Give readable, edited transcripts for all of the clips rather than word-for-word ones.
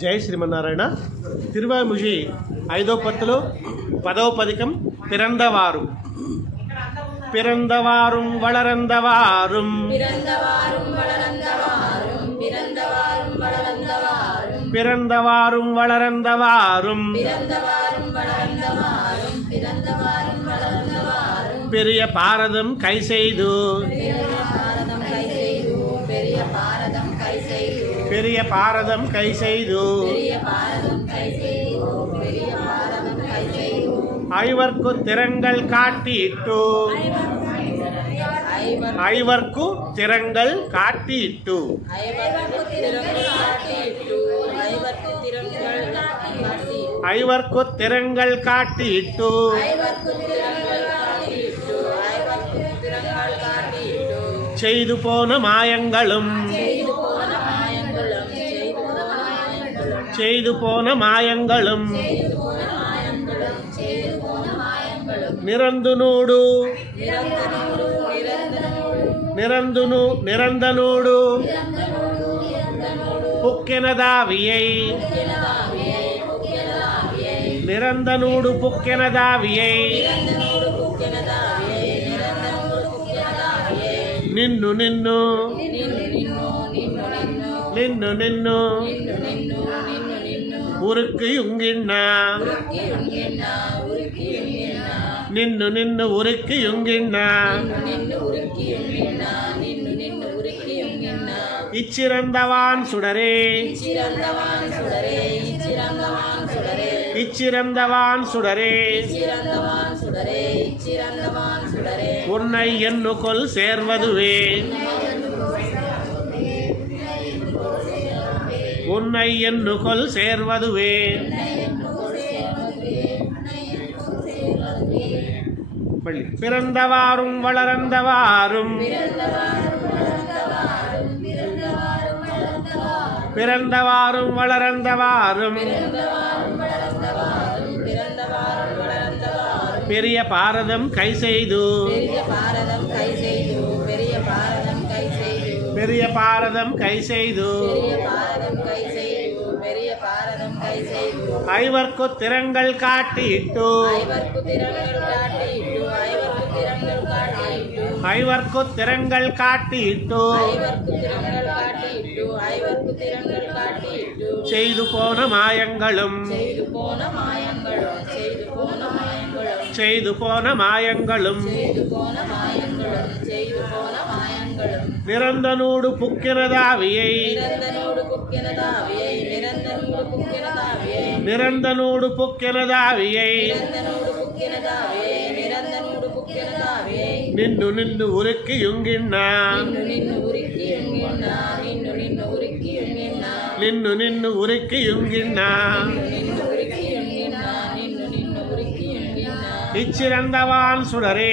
జై శ్రీమన్నారాయణ. తిరువాయిముషి 5వ పత్తులు 10వ పదికం పిరందవారు. பிறந்தவாரும் வளரந்தவாரும் பிறந்தவாரும் வளரந்தவாரும் பெரிய பாரதம் கை செய்து பெரிய பாரதம் கை செய்து ஐவர்க்கு திறங்கள் காட்டிட்டு ஐவர்க்கு திறங்கள் காட்டிட்டு ஐவர்க்கு திறங்கள் காட்டிட்டு செய்து போன மாயங்களும் செய்து போன மாயங்களும் నిరందునుడు నిరందనుడు పుక్కెనదావియై నిరందనుడు పుక్కెనదావియై నిన్ను నిన్ను నిన్ను నిన్ను ఉరికి యుంగిన్న నిన్ను నిన్ను ఉరికి యుంగిన్న ఇచ్చిరందవాన్ సుడరే ఇచ్చిరందవాన్ సుడరే உன்னை எண்ணுகொள் சேர்வதுவே உன்னை எண்ணுகொள் சேர்வதுவே பிறந்தவாரும் வளர்ந்தவாரும் பிறந்தவாரும் வளர்ந்தவாரும் பெரிய பாரதம் கை செய்து பெரிய பாரதம் கை செய்து ஐவர்க்கு திறங்கள் காட்டிட்டு ஐவர்க்கு திறங்கள் காட்டிட்டு செய்து போன மாயங்களும் செய்து போன மாயங்களும் நிரந்தனூடு புக்கினதாவியை நிரந்தனூடு புக்கினதாவியை நின்னு நின்னு உருக்கு யுங்கின்னா நின்னு நின்னு உருக்கு யுங்கின்னா இச்சிறந்தவான் சுடரே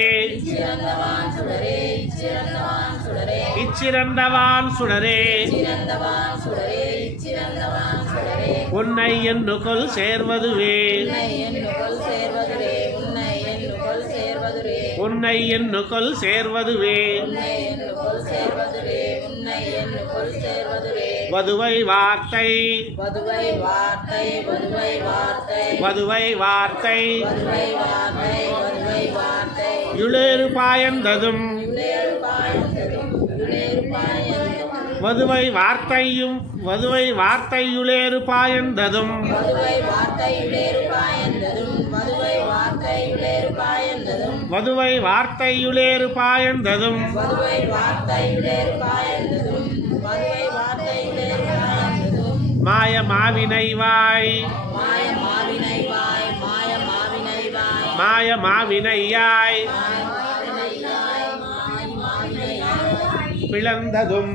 இச்சிறந்தவான் சுடரே உன்னை எண்ணுகொள் சேர்வதுவே உன்னை எண்ணுகொள் சேர்வதுவே வதுவை வார்த்தை வதுவை வார்த்தை யுளேறு பாயந்ததும் வதுவை வார்த்தையும் வதுவை வார்த்தையுளேறு பாயந்ததும் வதுவை வார்த்தையுளேறு பாயந்ததும் மாய மாவினைவாய் மாய மாவினையாய் பிளந்ததும்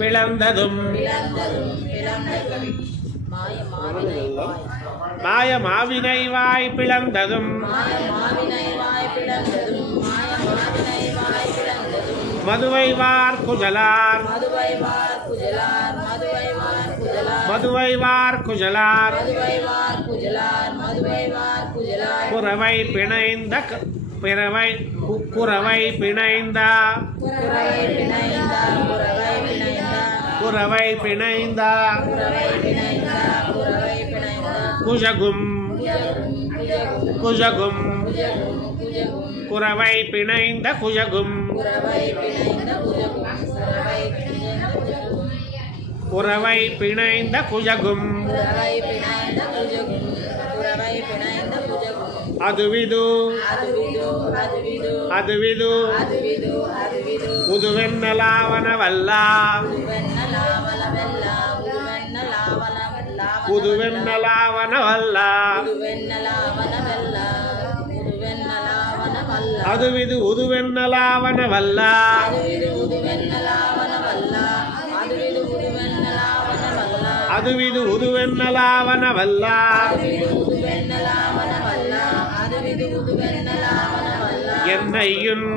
பிளந்ததும் மாய மாவினைவாய் பிளந்ததும் மதுவைவார் குஜலார் மதுவைவார் குஜலார் குறவை பிணைந்த பிறவை குறவை பிணைந்த குரவை பிணைந்த குஜகும் குஜகும் குரவை பிணைந்த குஜகும் குரவை பிணைந்த குஜகும் அதுவிது அதுவிது புதுவென்னலாவனவல்ல புதுவென்னலாவனவல்ல அதுவிது உதுவென்னலாவனவல்ல அதுவிது உதுவென்னலாவனவல்ல என்னையும்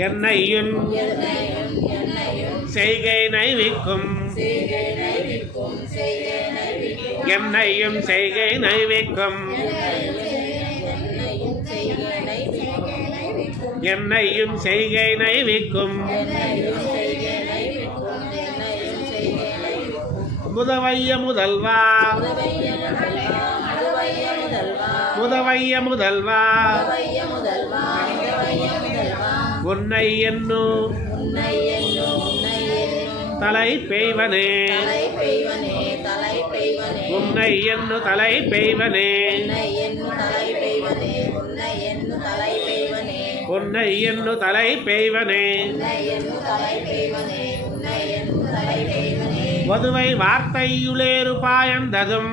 என்னையும் செய்கை நைவிக்கும் என்னையும் செய்கை நைவிக்கும் என்னையும் செய்கை நைவிக்கும் முதவைய முதல்வா முதவைய முதல்வா உன்னை என்னு தலை பெய்வனே உன்னை என்னு தலை பெய்வனே உன்னை என்னு தலை பெய்வனே வதுவை வார்த்தையுளேறு பாயந்ததும்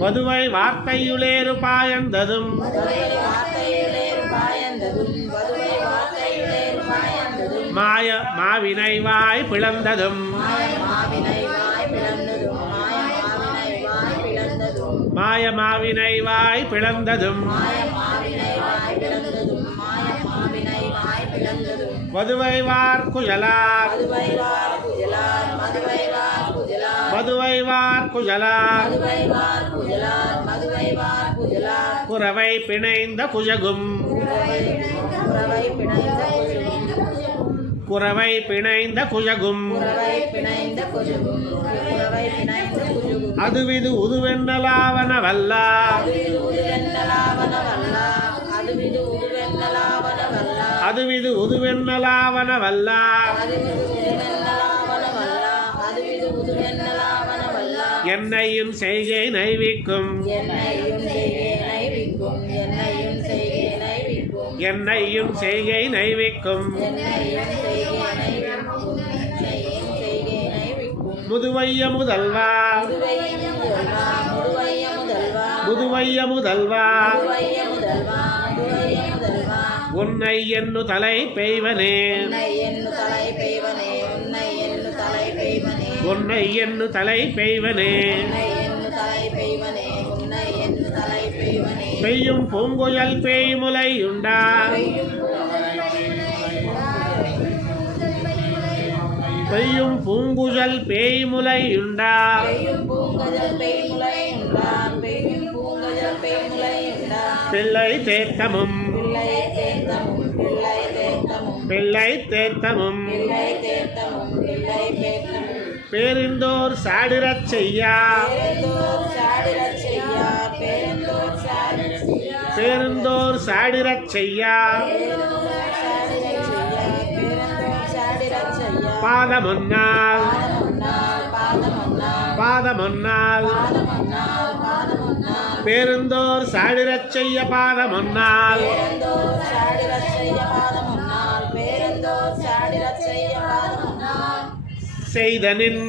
வதுவை வார்த்தையுளேறு பாயந்ததும் மாய மாவினை வாய் பிளந்ததும் மாய மாவினை வாய் பிளந்ததும் மதுவைவார் குஜலார் மதுவைவார் குஜலார் குரவை பிணைந்த குஜகும் குரவை பிணைந்த குஜகும் அதுவிது உதுவென்னலாவனவல்ல அதுவிது உதுவென்னலாவனவல்ல என்னையும் செய்கை நைவிக்கும் என்னையும் செய்கை நைவிக்கும் முதுவைய முதல்வா முதுவைய முதல்வா உன்னை என்னு தலை பெய்வனே உன்னை என்னு தலை பெய்வனே பெய்யும் பூங்குழல் பேய்முலை உண்டா பெய்யும் பூங்குழல் பேய்முலை உண்டா பிள்ளை தேத்தமும் பிள்ளை தேத்தமும் பேரிந்தோர் சாடிரச் செய்யா பேரிந்தோர் சாடிரச் செய்யா பாதமுன்னால் பாதமுன்னால் பேருந்தோர் சாடிரச் செய்ய பாதமுன்னால் செய்தனின்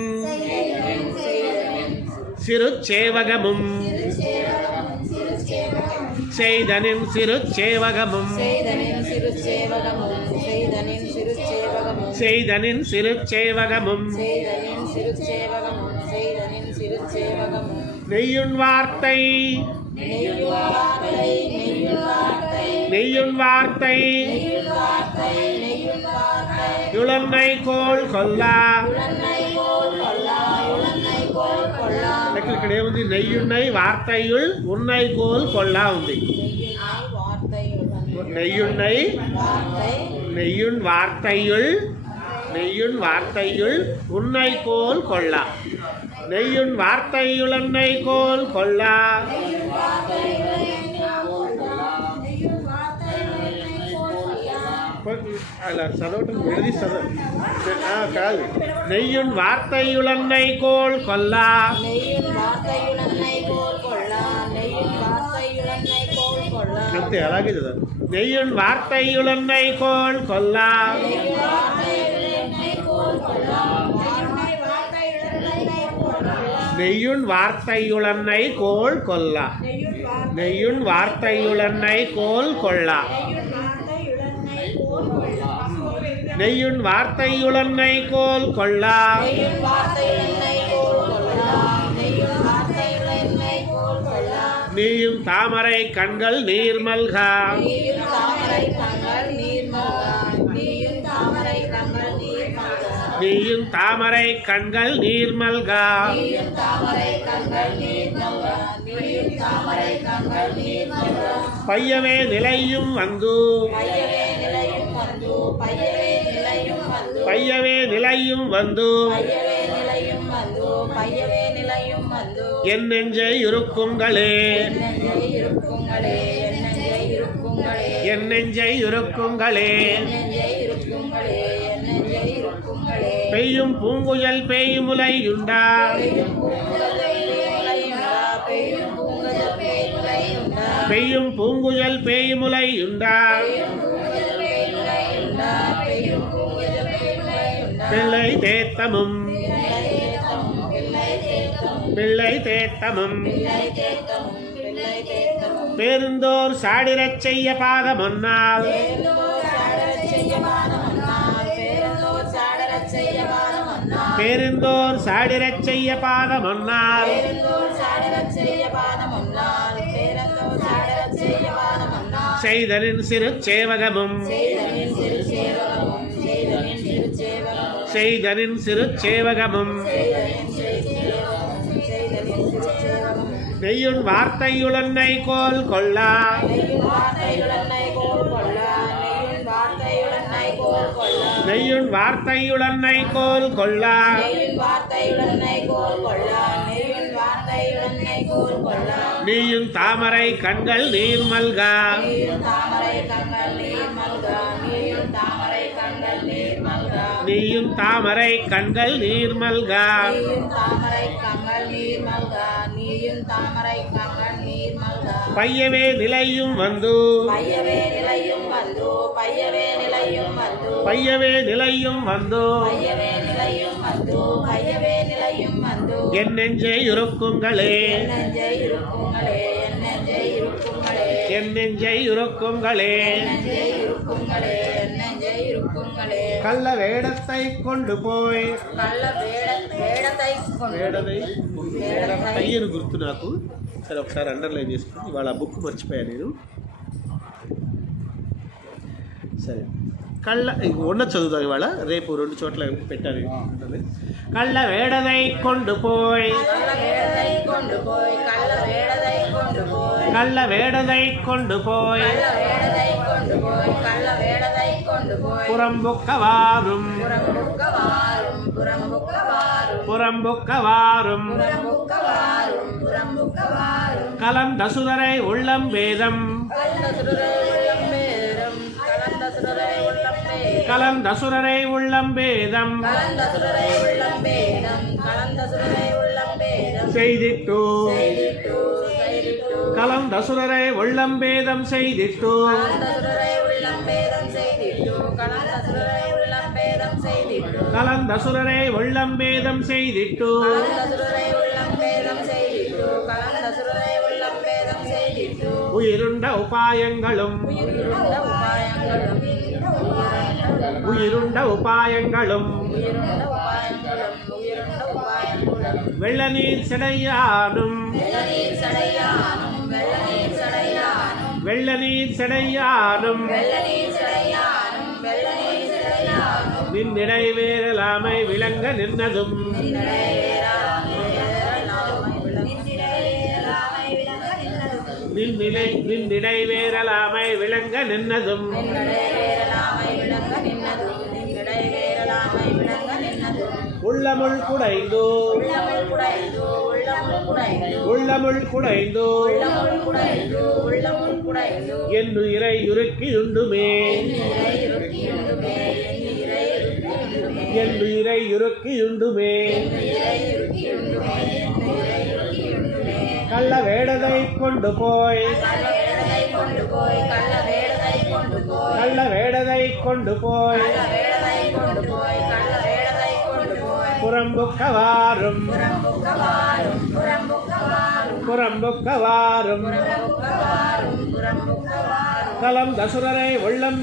சிறுச்சேவகமும் செய்தனின் சிறுச்சேவகமும் செய்தனின் சிறுச்சேவகமும் நெய்யுன் வார்த்தை நெய்யுன் வார்த்தை யுளன்னை கோள் கொல்லா ఇక్కడే ఉంది నెయ్యున్నై వార్తయుల్ ఉన్నై కోల్ కొల్లా ఉంది நெய்யுண் வார்த்தையுள் உன்னை கோல் கொள்ளா. நெய்யுண் வார்த்தையுள் என்னை கோல் கொள்ளா. நெய்யுண் வார்த்தையுள் என்னை கோல் கொள்ளா. అంతే అలాగే చదవాలి. నెయ్యున్ వార్తయులన్నై కోల్ కొల్లా. నెయ్యున్ వార్తయులన్నై కోల్ కొల్లా. నెయ్యున్ వార్తయులన్నై కోల్ కొల్లా. నెయ్యున్ వార్తయులన్నై కోల్ కొల్లా. நீயும் தாமரை கண்கள் நீர்மல்கா. நீயும் தாமரை கண்கள் நீர்மல்கா. பையவே நிலையும் வந்து. பையவே நிலையும் வந்து. என் நெஞ்சை இருக்குங்களே. என் நெஞ்சை இருக்குங்களே. பெய்யும் பூங்குழல் பேயுமுலையுண்டா. பெய்யும் பூங்குழல் பேயுமுலையுண்டா. பிள்ளை தேத்தமும் பிள்ளை தேத்தமும் பேருந்தோர் சாடிரச் செய்ய பாதமொன்னால். பேருந்தோர் சாடிரச் செய்ய பாதமொன்னால். செய்தனின் சிறு சேவகமும் செய்தனின் சிறு சேவகமும் நெய்யுண் வார்த்தையுளன்னை கோல் கொள்ளா. நெய்யுண் வார்த்தையுளன்னை கோல் கொள்ளா. நீயும் தாமரை கண்கள் நீர்மல்கா. நீயும் தாமரை கண்கள் நீர்மல்கா. பையவே நிலையும் வந்து. பையவே நிலையும் வந்து. என் நெஞ்சை இருக்குங்களே. என் நெஞ்சை இருக்குங்களே. கள்ள வேடத்தை கொண்டு போய் అయ్యను గుర్తు నాకు. సరే ఒకసారి అండర్లైన్ చేసుకుని ఇవాళ బుక్ మర్చిపోయాను నేను. సరే కళ్ళ ఉన్న చదువుతాను ఇవాళ, రేపు 2 చోట్ల పెట్టాను. కళ్ళ వేడదై కొండు పోయ్. కళ్ళ వేడదై కొండు పోయ్. புறம்புக்கவாரும் புறம்புக்கவாரும் கலந்தசுதரை உள்ளம் வேதம். கலந்தசுரரை உள்ளம் வேதம் செய்திட்டு. கலந்தசுரரை உள்ளம் வேதம் செய்திட்டு. கலந்தசுரரை உள்ளம் வேதம் செய்திட்டு. உயிருண்ட உபாயங்களும் உயிருண்ட உபாயங்களும் வெள்ள நீர் செடையானும் வெள்ள நீர் செடையானும் நின்னிடை வேறலாமை விளங்க நின்னதும் நின்னிடை வேறலாமை விளங்க நின்னதும் உள்ளமுள் குடைந்தோ என்னுயிரை யுருக்கியுண்டுமே கள்ள வேடதை கொண்டு போய் புறம்புக்கவாரும் கலம் தசுரரை உள்ளம்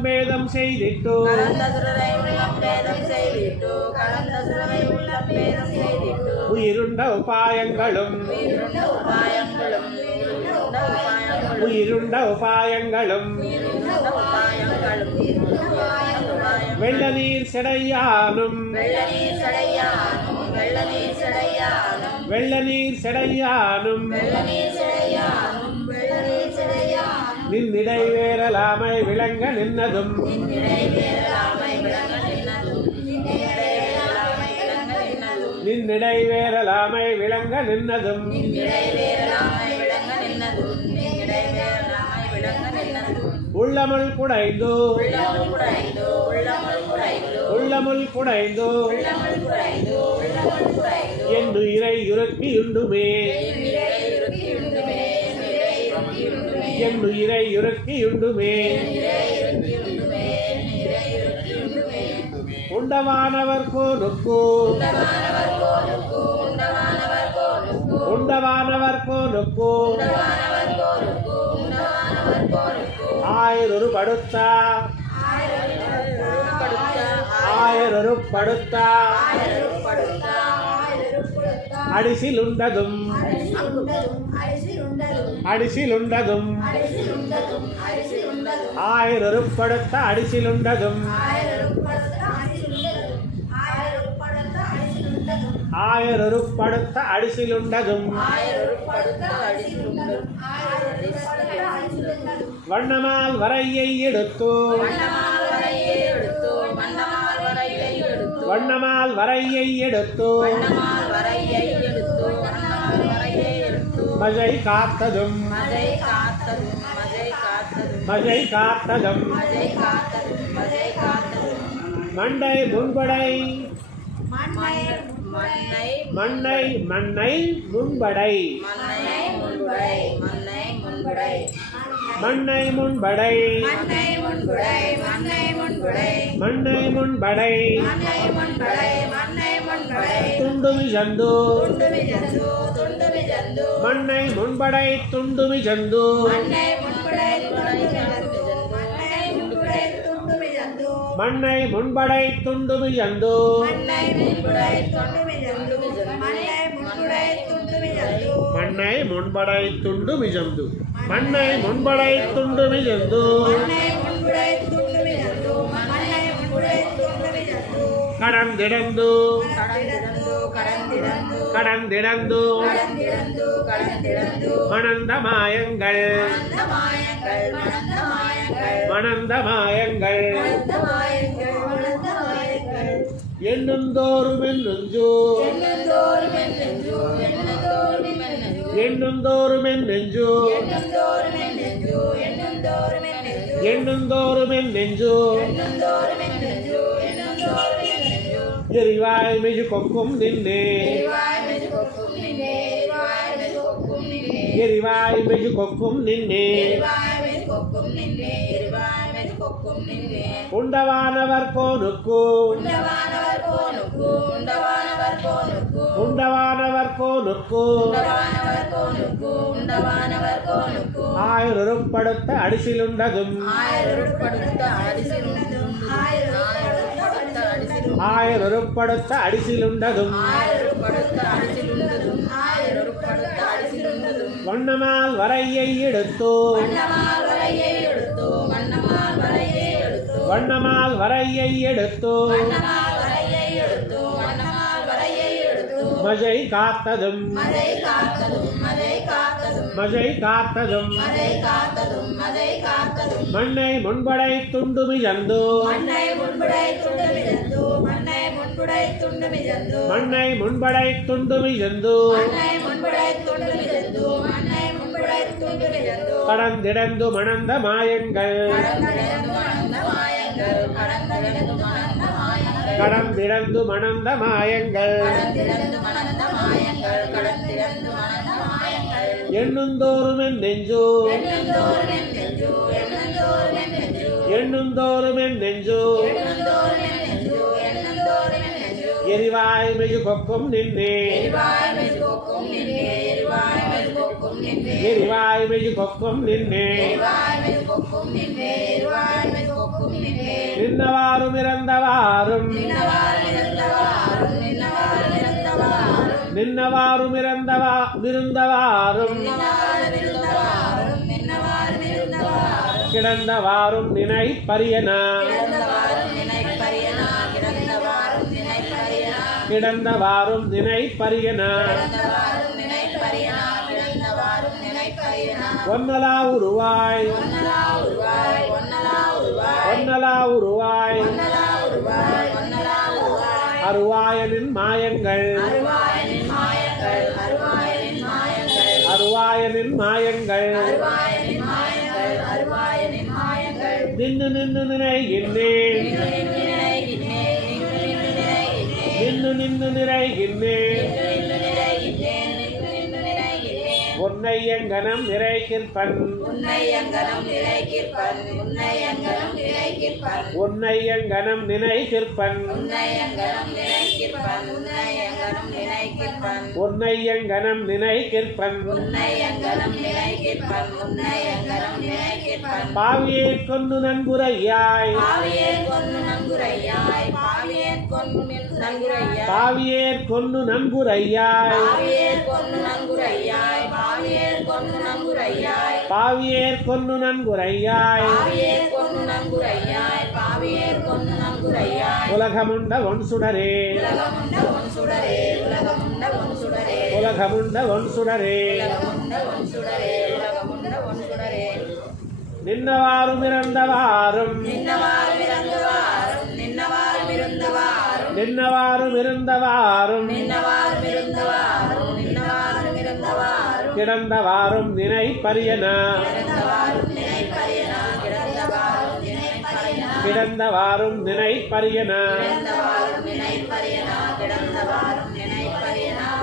பேதம் செய்திட்டு உயிருண்ட உபாயங்களும் வெள்ள நீர் செடையானும் நின்னிடை வேறலாமை விளங்க நின்னதும் உள்ளமுள் குடைந்தோ என்னுயிரை யுருக்கியுண்டுமே உண்டவானவர் கோனுக்கு ஆயிரொரு படுத்தா அடிசிலுண்டதும் ஆயிரொரு படுத்த அடிசிலுண்டதும் வண்ணமால் வரையை எடுத்து மஜை காத்ததும் மண்டை முன்படை மண்ணை முன்படை துண்டுமி ஜந்து மண்ணை முன்படை துண்டுமி ஜந்து மண்ணை முன்படை துண்டுமி ஜந்து கடந்திடந்து மணந்த மாயங்கள் எண்ணுந்தோறும் என் நெஞ்சு எரிவாய் மெஜு கொக்கும் நின்னே உண்டவானவர் கோனுக்கு ஆயிரொருப்படுத்த அடிசிலுண்டதும் வண்ணமால் வரையை எடுத்தோ மஜை காத்ததும் மண்ணை முன்படை துண்டுமிழந்து கடந்திடந்து மணந்த மாயங்கள் எண்ணுந்தோறும் என் நெஞ்சு எரிவாய் மெஜு கொக்கும் நின்னே நின்னவாறும் இறந்தவாறும் கிடந்தவாறும் நினை பரியனா ஒன்னலா உருவாய் அருவாயனின் மாயங்கள் நின்னு நினைகின்றேன் உன்னையங்கனம் நிறைகிற்பன் பாவியே கொண்டு நன்குரையாய் உலகமுண்ட ஒன் சுடரே நின்னவாறும் இறந்தவாறும் கிடந்தவாறும் நினை பரியனா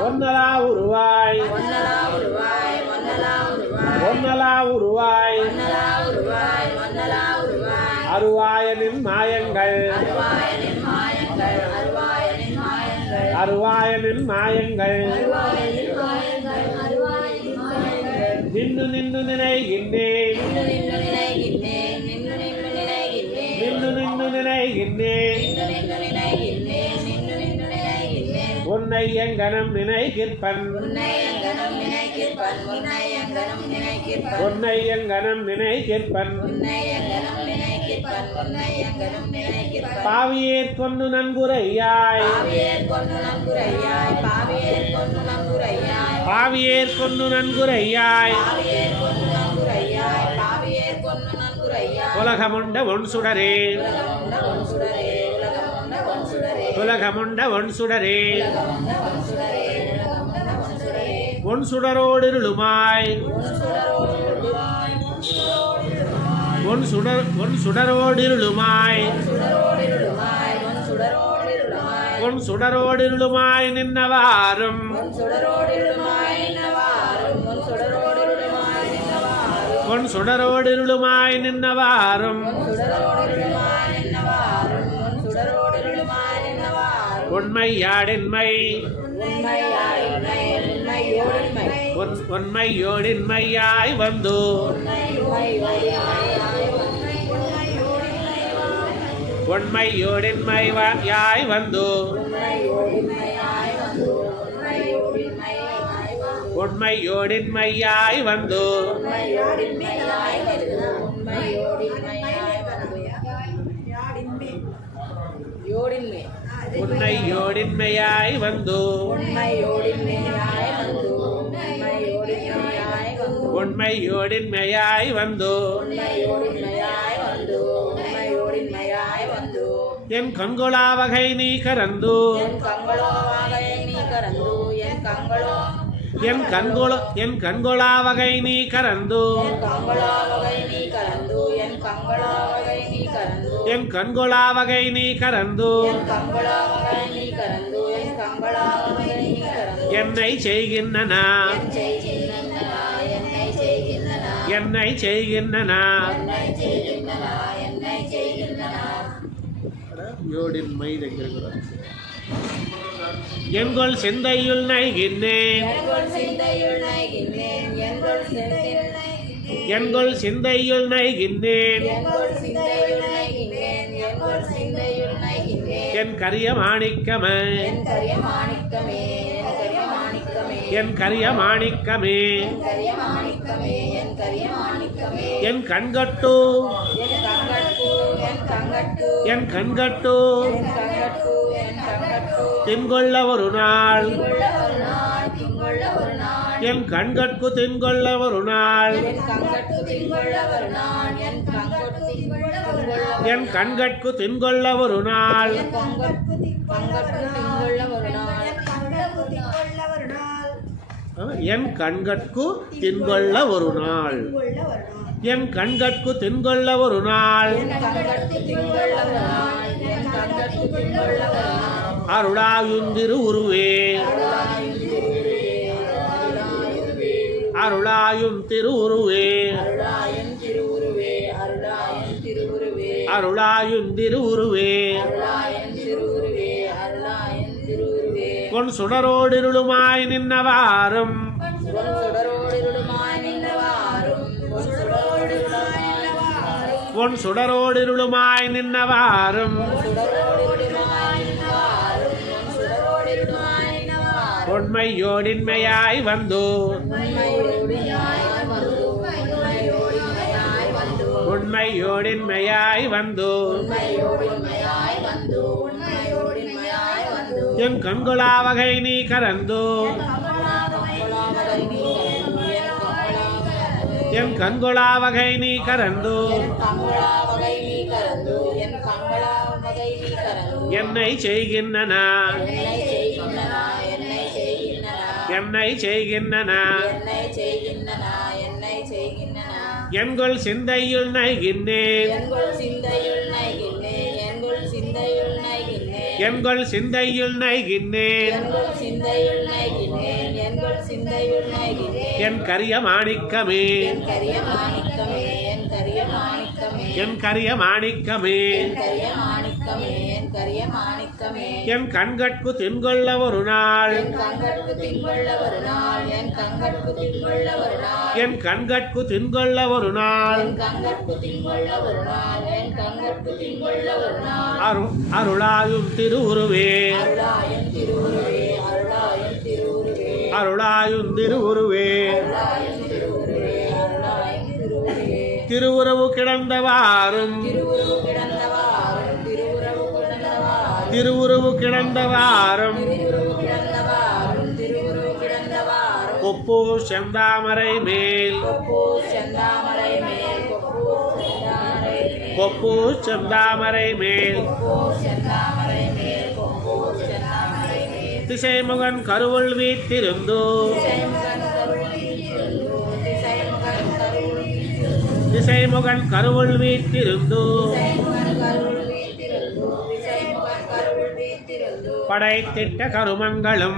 ஒன்னலா உருவாய் அருவாயனின் மாயங்கள் நின்னு நினைகின்றேன் உன்னையங்கனம் நினைகிற்பன் பாவியேற் கொண்டு நன்குரையாய் உலகமுண்ட ஒன் சுடரே ஒன் சுடரோடிருளுமாய் நின்னவாறும் உண்மையோடின்மையாய் வந்து உண்மையோடின்மையாய் வந்து உண்மையோடின்மையாய் வந்து என் கண்கொளா வகை நீ கரந்து என் கண்கொளா வகை நீ கரந்து என் கண்கொளா வகை நீ கரந்து என்னை செய்கின்றன என்னை செய்கின்றன யோடின்மை எங்கொள் சிந்தையுள் நைகின்றேன் எங்கொள் சிந்தையுள் நைகின்றேன் என் கரிய மாணிக்கமே என் கரிய மாணிக்கமே என் கண்கட்டு என் கண்கட்டு தின்கொள்ள ஒரு நாள் என் கண்கட்கு தின்கொள்ள ஒரு நாள் என் கண்கட்கு தின்கொள்ள ஒரு நாள் என் கண்கட்கு தின்கொள்ள ஒரு நாள் என் கண்கட்கு தின்கொள்ள ஒரு நாள் அருளாயுந்திரு உருவே அருளாயும் திரு உருவே அருளாயும் திரு உருவே பொன் சுடரோடிருளுமாய் நின்னவாறும் பொன் சுடரோடிருளுமாய் நின்னவாறும் உண்மையோடின்மையாய் வந்து உண்மையோடின்மையாய் வந்து என் கண்கொளா வகை நீ கரந்து என் கண்கொளா வகை நீ கரந்து என்னை செய்கின்றன என்னை செய்கின்றன என்கொள் சிந்தையுள் நைகின்றேன் என்கொள் சிந்தையுள் நைகின்றேன் என் கரிய மாணிக்கமே என் கரிய மாணிக்கமே என் கண்கட்கு தின்கொள்ள ஒரு நாள் என் கண்கட்கு தின்கொள்ள ஒரு நாள் அருளாயும் திரு உருவே அருளாயும் திரு உருவே திருவுறவு கிடந்தவாறும் திருவுறவு கிடந்தவாறும் கொப்பு செந்தாமரை மேல் கொப்பு செந்தாமரை மேல் திசைமுகன் கருவுள் வீத்திருந்து திசைமுகன் கருவுள் வீத்திருந்து படைத்திட்ட கருமங்களும்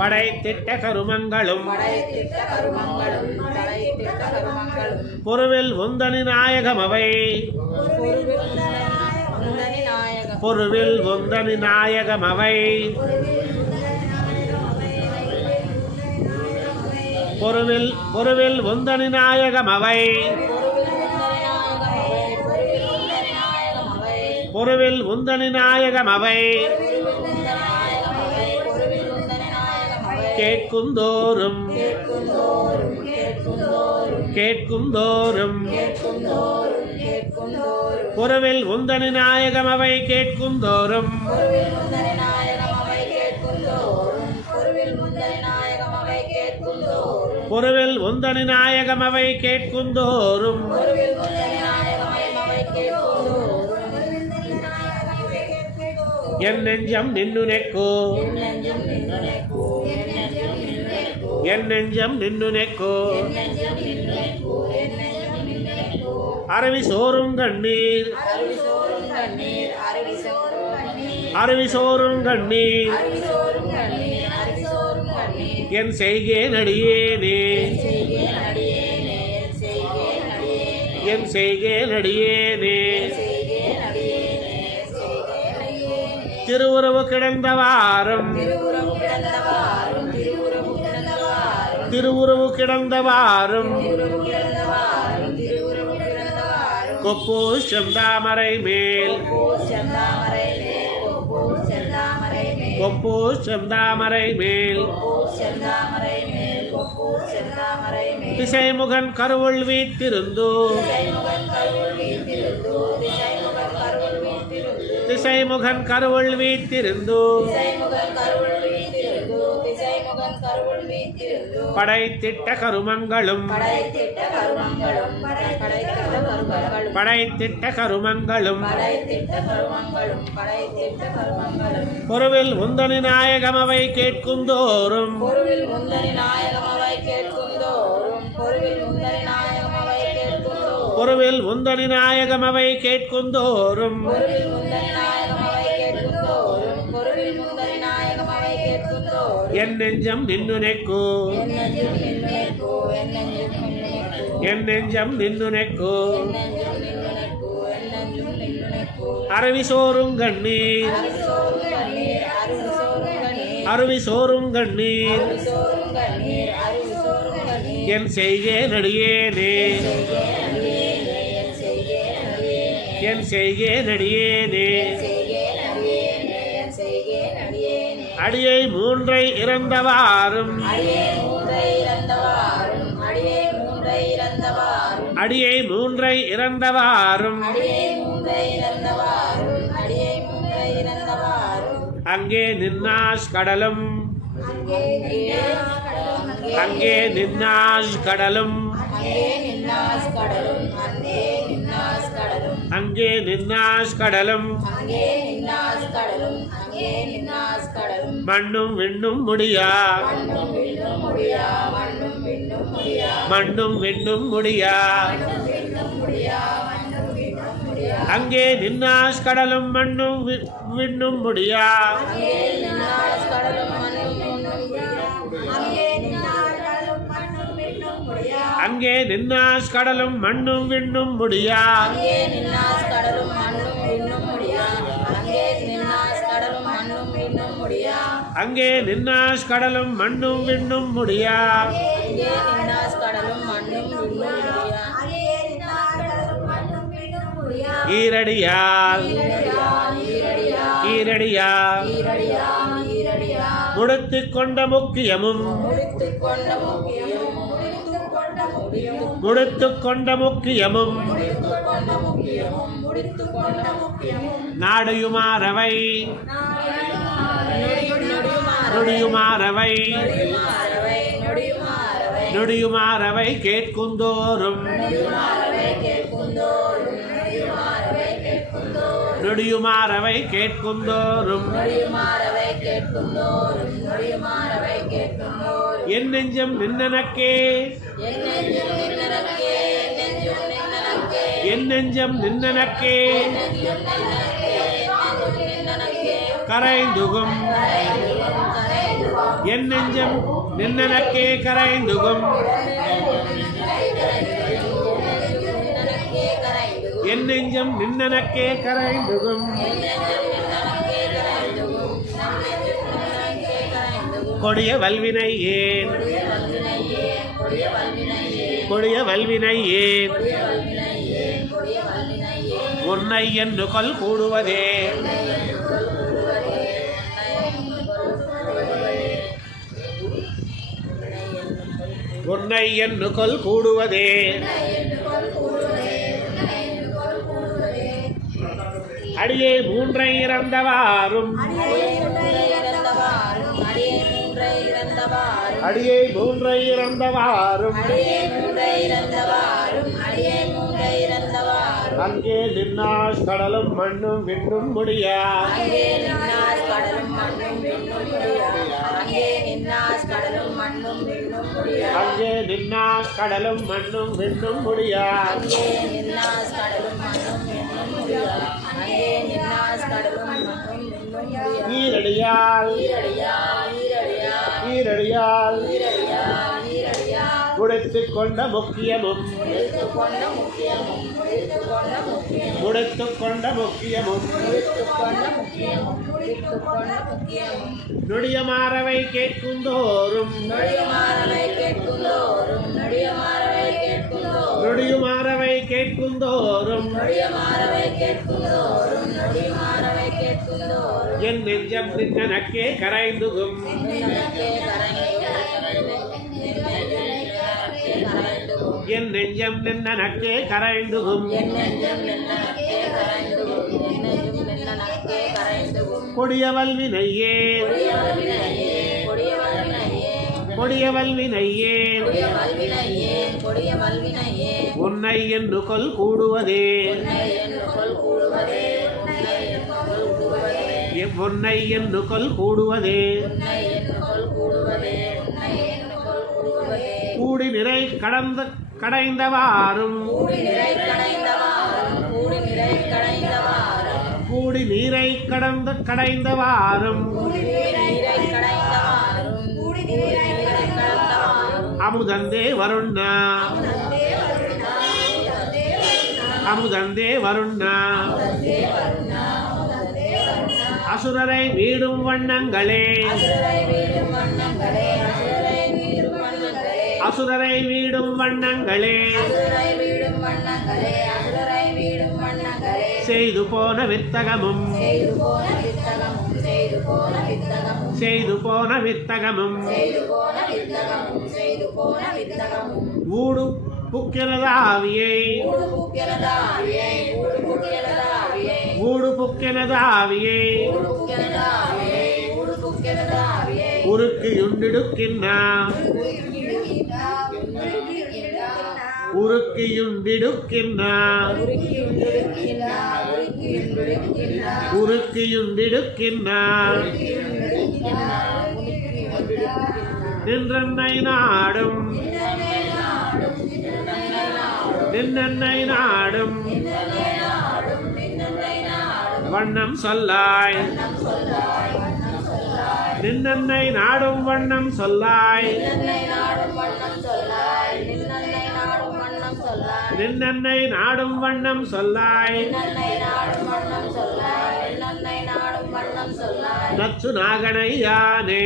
படைத்திட்ட கருமங்களும் பொருவில் உந்தனி நாயகமவை பொருவில் உந்தனி நாயகமவை பொருவில் உந்தனி நாயகமவை பொருவில் உந்தனி நாயகமவை கேட்குந்தோறும் கேட்குந்தோறும் பொருவில் உந்தனி நாயகம் அவை கேட்குந்தோறும் பொருவில் உந்தனி நாயகம் அவை கேட்குந்தோறும் என் நெஞ்சம் நின்னுனெக்கோ என் நெஞ்சம் நின்னுனெக்கோ அருவி சோறும் கண்ணீர் அருவி சோறும் கண்ணீர் என் செய்கேன் அடியேனே என் செய்கேன் அடியேனே திருவுறவு கிடந்தவாறும் திருவுறவு கிடந்தவாறும் கொப்போ செந்தாமரை மேல் கொப்போ செந்தாமரை மேல் திசைமுகன் கருவுள் வீத்திருந்தோ திசைமுகன் கருவுள் வீத்திருந்தோ படைத்திட்ட கருமங்களும் படைத்திட்ட கருமங்களும் பொருவில் உந்தனி நாயகம் அவை கேட்குந்தோறும் பொருவில் உந்தனி நாயகம் அவை கேட்குந்தோறும் என் நெஞ்சம் நின்னுனெக்கோ என் நெஞ்சம் நின்னுனெக்கோ அருவி சோறும் கண்ணீர் அருவி சோறும் கண்ணீர் என் செய்கேன் அடியேனே என் செய்கேன் அடியேனே அடியை மூன்றை இறந்தவாறும் அடியை மூன்றை இறந்தவாறும் அங்கே நின்னாஷ் கடலும் அங்கே நின்னாஷ் கடலும் அங்கே நின்னாஷ் கடலும் மண்ணும் விண்ணும் முடியா மண்ணும் விண்ணும் முடியா அங்கே நின்னாஷ் கடலும் மண்ணும் விண்ணும் முடியா அங்கே நின்னாஷ் கடலும் மண்ணும் விண்ணும் முடியா அங்கே நின்னாஷ் கடலும் மண்ணும் விண்ணும் முடியா ஈரடியால் ஈரடியால் முடித்துக் கொண்ட முக்கியமும் முடித்துக் கொண்ட முக்கியமும் நாடுயுமாறவை நொடியுமாறவை நொடியுமாறவை கேட்குந்தோறும் நொடியுமாறவை கேட்குந்தோறும் என் நெஞ்சம் நின்னனக்கே என் நெஞ்சம் நின்னனக்கே கரைந்துகும் என் நெஞ்சம் நின்னனக்கே கரைந்துகும் என் நெஞ்சம் நின்னனக்கே கரைந்துகும் கொடிய வல்வினை ஏன் கொடிய வல்வினை ஏன் உன்னை என்று கொல் கூடுவதே உன்னை என்று கொல் கூடுவதே அடியே மூன்றை இறந்தவாறும் அடியே மூன்றை இறந்தவாறும் அங்கே நின்னாஸ் கடலும் மண்ணும் விண்ணும் முடியா அங்கே நின்னாஸ் கடலும் மண்ணும் விண்ணும் முடியா அங்கே நின்னாஸ் கடலும் மண்ணும் விண்ணும் முடியா அங்கே நின்னாஸ் கடலும் மண்ணும் விண்ணும் முடியா அங்கே நின்னாஸ் கடலும் மண்ணும் விண்ணும் முடியா அங்கே நின்னாஸ் கடலும் மண்ணும் விண்ணும் முடியா ஈரடியால் ஈரடியால் ஈரடியால் ஈரடியால் ஈரடியால் ஈரடியால் உடைத்துக் கொண்ட முக்கியமும் உடைத்துக் கொண்ட முக்கியமும் முடித்துக் கொண்ட முக்கியமும் நொடியமாறவை கேட்குந்தோறும் நொடியுமாறவை கேட்குந்தோறும் என் நெஞ்சம் நின்னனக்கே கரைந்துகும் என் நெஞ்சம் நின்னனக்கே கரைந்துகும் கொடியவல் வினையே கொடியவல் வினையே உன்னை என்று கொல் கூடுவதே உன்னை என்று கொல் கூடுவதே கூடி நிறை கடைந்தவாறும் கூடி நீரை கடைந்தவாறும் அமுதந்தே வருண்ணா அமுதந்தே வருண்ணா அசுரரை வீடும் வண்ணங்களே அசுரரை வீடும் வண்ணங்களே செய்து போன வித்தகமும் செய்து போன வித்தகமும் ஊடு புக்கினதாவியை ஊடு புக்கினதாவியை உருக்கியுண்டிடுக்கின்னா உருக்கியுண்டிடுக்கின்னா உருக்கியுண்டிடுக்கின்னா நின்றன்னை நாடும் நின்னன்னை நாடும் வண்ணம் சொல்லாய் நின்னன்னை நாடும் வண்ணம் சொல்லாய் நின்னன்னை நாடும் வண்ணம் சொல்லாய் நச்சு நாகனையானே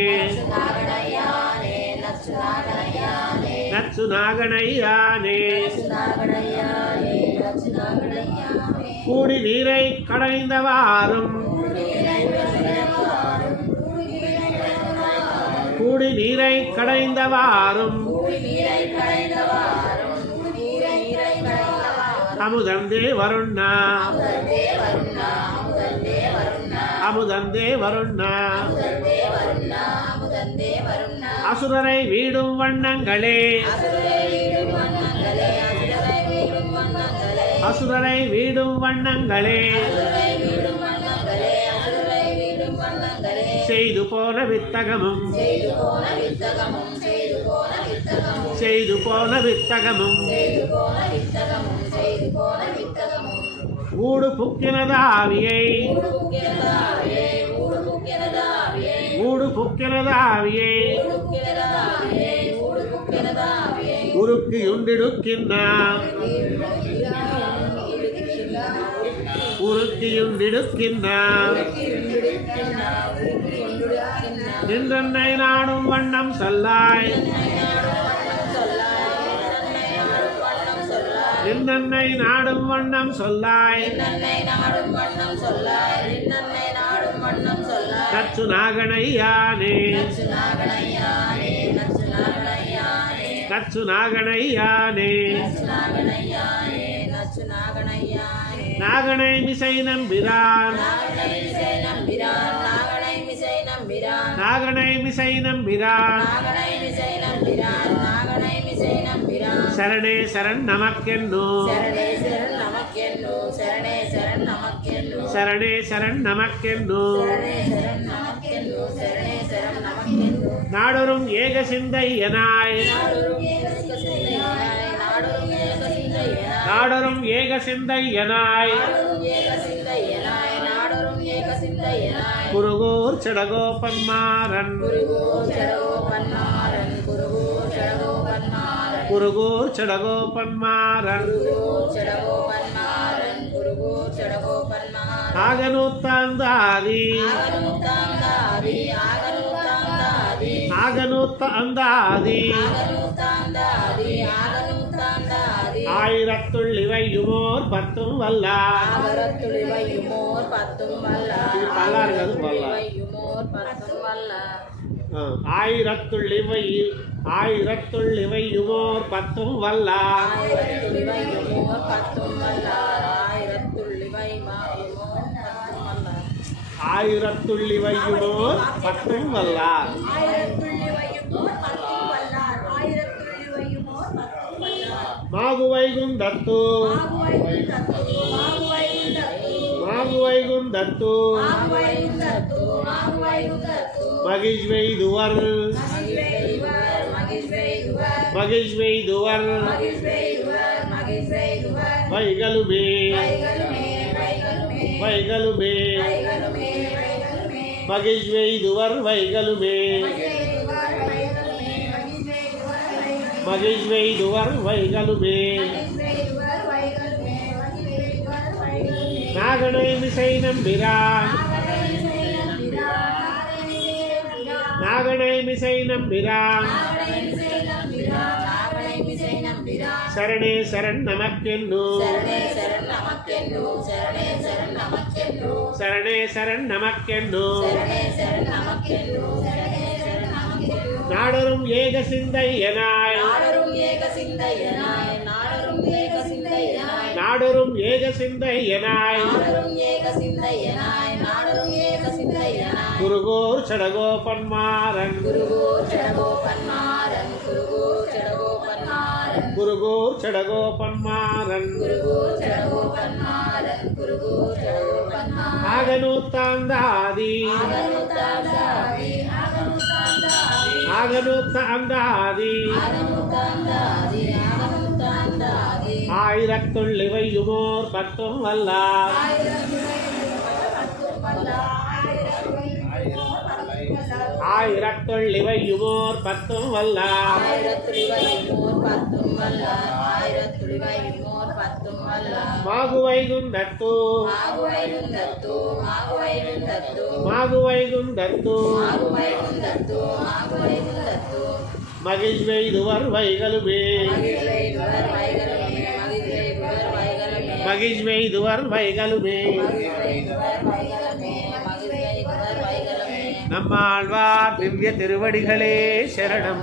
நச்சு நாகனையானே கூடி நீரை கடைந்தவாறும் கூடி நீரை கடைந்தவாறும் அமுதந்தே வருண்ணா அமுதந்தே வருண்ணா அசுரரை வீடும் வண்ணங்களே அசுரரை வீடும் வண்ணங்களே செய்து போன வித்தகமும் செய்து போன வித்தகமும் ஊடு புக்கினதாவியை ஊடு புக்கினதாவியை உருக்கியுண்டிடுக்கின்னா உருக்கியுண்டிடுக்கின்னா நின்றன்னை நாடும் வண்ணம் சொல்லாய் நின்னன்னை நாடும் வண்ணம் சொல்லாய் நச்சு நாகனையானே நச்சு நாகனையானே நாகனை மிசை நம்பிரான் நாகனை மிசை நம்பிரான் சரணே சரண் நமக்கென்னோ சரணே சரண் நமக்கென்னோ நாடொரும் ஏக சிந்தையனாய் நாடொரும் ஏக சிந்தையனாய் குருகூர் சடகோபன்மாரன் குருகூர் சடகோபன்மாரன் ஆகனூத்தாந்தாதி ஆகனூத்த அந்தாதி ஆயிரத்துள்ளிவையுமோர் பத்தும் வல்லார் ஆயிரத்துள்ளிவையுமோர் பத்தும் வல்லார் ஆயிரத்துள்ளிவையுமோர் பத்தும் வல்லார் மாகுவைகுந்தத்து மாகுவைகுந்தத்து மகிழ்வெய்துவர் மகிழ்வெய்துவர் வைகளுமே வைகளுமே மகிழ்வெய்துவர் வைகளுமே மகிழ்வெய்துவர் வைகளுமே நாகனை மிசை நம்பிரான் நாகனை மிசை நம்பிரான் சரணே சரண் நமக்கென்னோ சரணே சரண் நமக்கென்னோ நாடொரும் ஏக சிந்தையனாய் நாடொரும் ஏக சிந்தையனாய் குருகூர் சடகோபன்மாரன் குருகூர் சடகோபன்மாரன் ஆகனூத்தாந்தாதி ஆகனூத்த அந்தாதி ஆயிரத்துள்ளிவையுமோர் பத்தும் வல்லார் ஆயிரத்துள்ளிவையுமோர் பத்தும் வல்லார் மாகுவைகுந்தத்து மாகுவைகுந்தத்து மகிழ்வெய்துவர் வைகளுமே மகிழ்வெய்துவர் வைகளுமே நம்மாழ்வார் திவ்ய திருவடிகளே சரணம்.